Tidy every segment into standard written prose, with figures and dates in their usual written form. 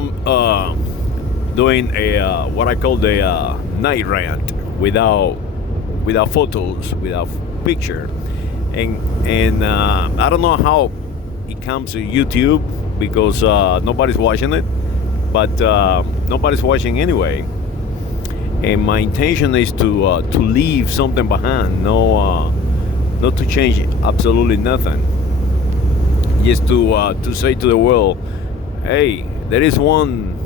I'm doing a what I call the night rant without photos, without picture, and I don't know how it comes to YouTube because nobody's watching it, but nobody's watching anyway. And my intention is to leave something behind, not to change absolutely nothing, just to say to the world, hey, there is one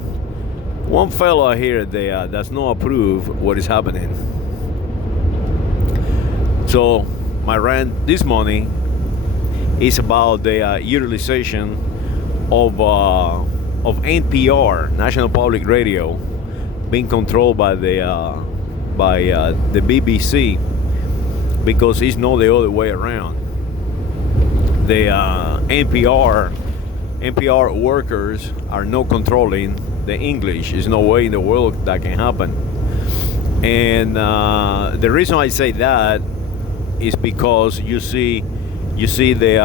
fellow here that does not approve what is happening. So my rant this morning is about the utilization of NPR, National Public Radio, being controlled by the BBC, because it's not the other way around. The NPR workers are not controlling the English. There's no way in the world that can happen. And the reason I say that is because you see the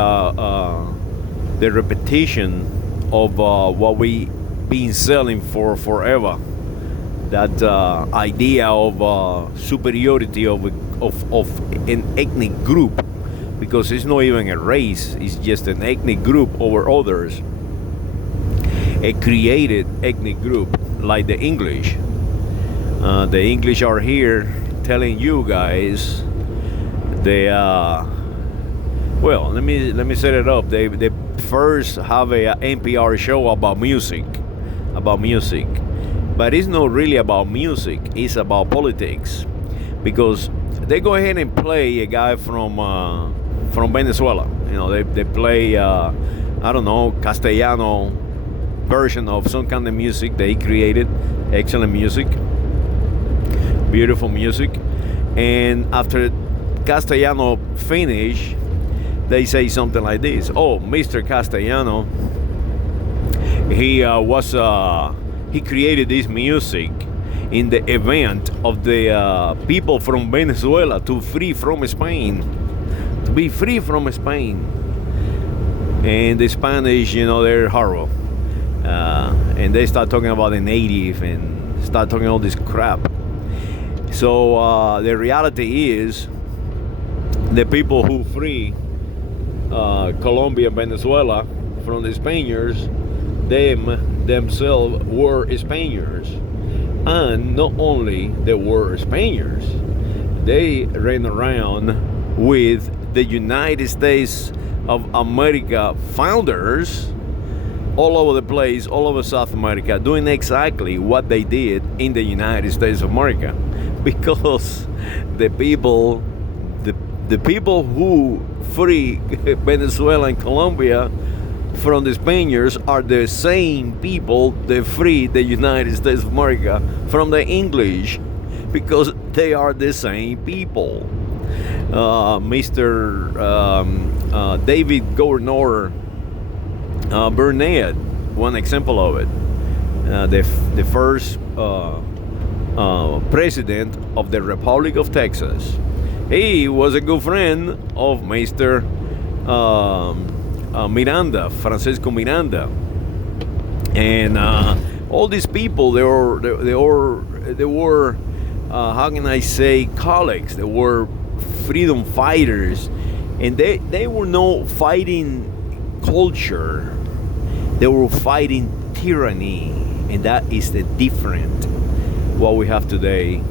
repetition of what we been selling for forever. That idea of superiority of an ethnic group, because it's not even a race, it's just an ethnic group over others. A created ethnic group like the English. The English are here telling you guys well, let me set it up. They first have a NPR show about music, but it's not really about music. It's about politics, because they go ahead and play a guy from Venezuela. You know, they play I don't know, Castellano version of some kind of music they created. Excellent music, beautiful music. And after Castellano finish, they say something like this: "Oh, Mr. Castellano, he created this music in the event of the people from Venezuela to be free from Spain." And the Spanish, you know, they're horrible, and they start talking about the native and start talking all this crap. So the reality is, the people who free Colombia and Venezuela from the Spaniards, themselves were Spaniards. And not only they were Spaniards, they ran around with the United States of America founders all over the place, all over South America, doing exactly what they did in the United States of America. Because the people who free Venezuela and Colombia from the Spaniards are the same people that free the United States of America from the English, because they are the same people. Mr. David Governor Burnett, one example of it, the first president of the Republic of Texas. He was a good friend of Mr. Miranda, Francisco Miranda, and all these people. They were how can I say, colleagues. They were freedom fighters, and they were not fighting culture. They were fighting tyranny, and that is the different what we have today.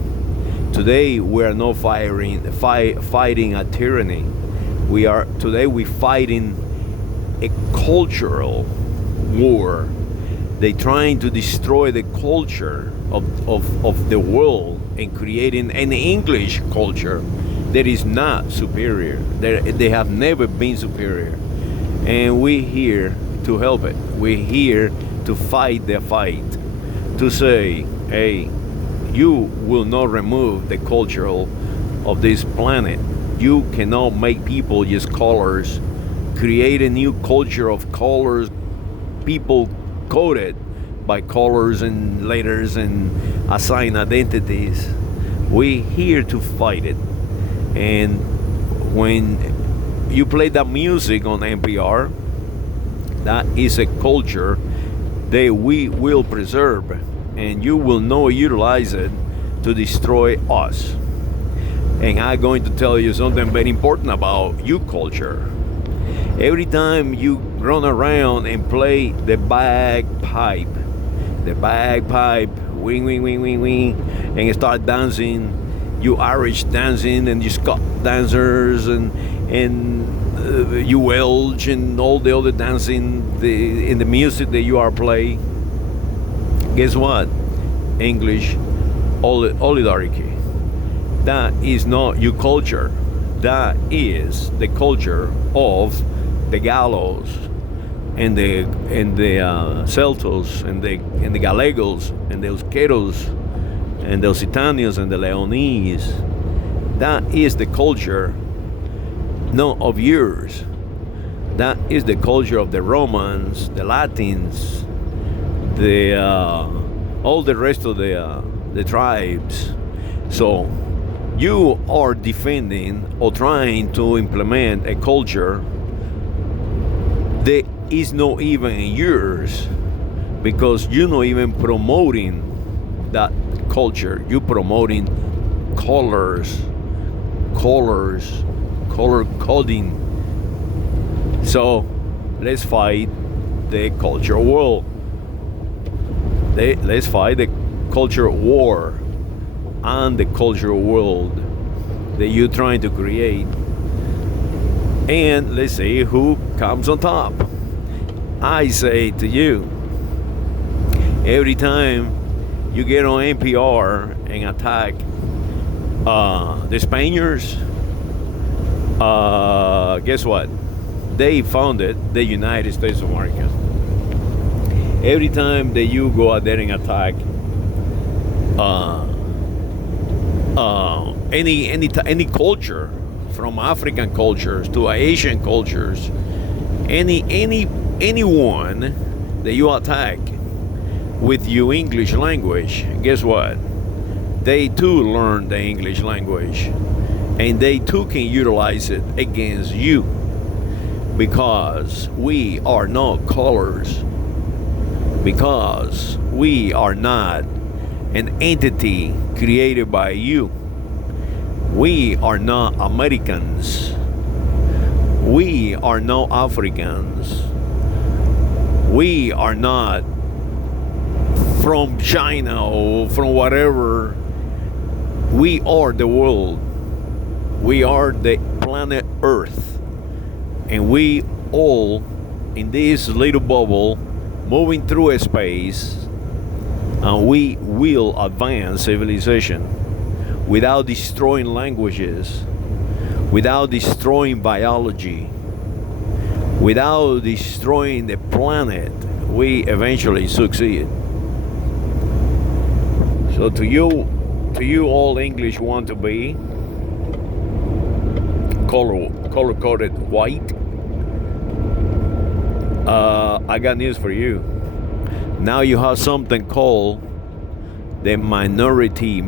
Today we are not fighting a tyranny. We're fighting a cultural war. They're trying to destroy the culture of the world and creating an English culture that is not superior. They have never been superior. And we're here to help it. We're here to fight the fight. To say, hey, you will not remove the culture of this planet. You cannot make people just colors, create a new culture of colors, people coded by colors and letters and assign identities. We're here to fight it. And when you play that music on NPR, that is a culture that we will preserve, and you will not utilize it to destroy us. And I'm going to tell you something very important about you culture. Every time you run around and play the bagpipe, wing, wing, wing, wing, wing, and start dancing, you Irish dancing and you Scot dancers and you Welsh and all the other dancing in the music that you are playing. Guess what? English oligarchy. That is not your culture. That is the culture of the Gallos and the Celtos and the Gallegos and the Euskera's and the Occitanians and the Leonese. That is the culture not of yours. That is the culture of the Romans, the Latins, the all the rest of the tribes. So you are defending or trying to implement a culture that is not even yours, because you're not even promoting that culture. You're promoting color coding. So let's fight the culture war. Let's fight the culture war and the cultural world that you're trying to create. And let's see who comes on top. I say to you, every time you get on NPR and attack the Spaniards, guess what? They founded the United States of America. Every time that you go out there and attack any culture, from African cultures to Asian cultures, anyone that you attack with your English language, guess what? They too learn the English language, and they too can utilize it against you, because we are not colors, because we are not an entity created by you. We are not Americans. We are not Africans. We are not from China or from whatever. We are the world. We are the planet Earth. And we all in this little bubble moving through a space, and we will advance civilization without destroying languages, without destroying biology, without destroying the planet. We eventually succeed. So to you all English want to be color-coded white, I got news for you. Now you have something called the majority,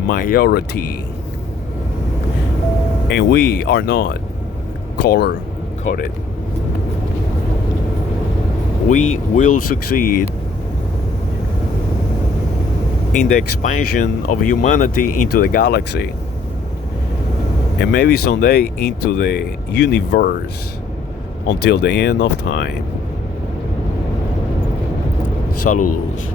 and we are not color-coded. We will succeed in the expansion of humanity into the galaxy, and maybe someday into the universe, until the end of time. Saludos.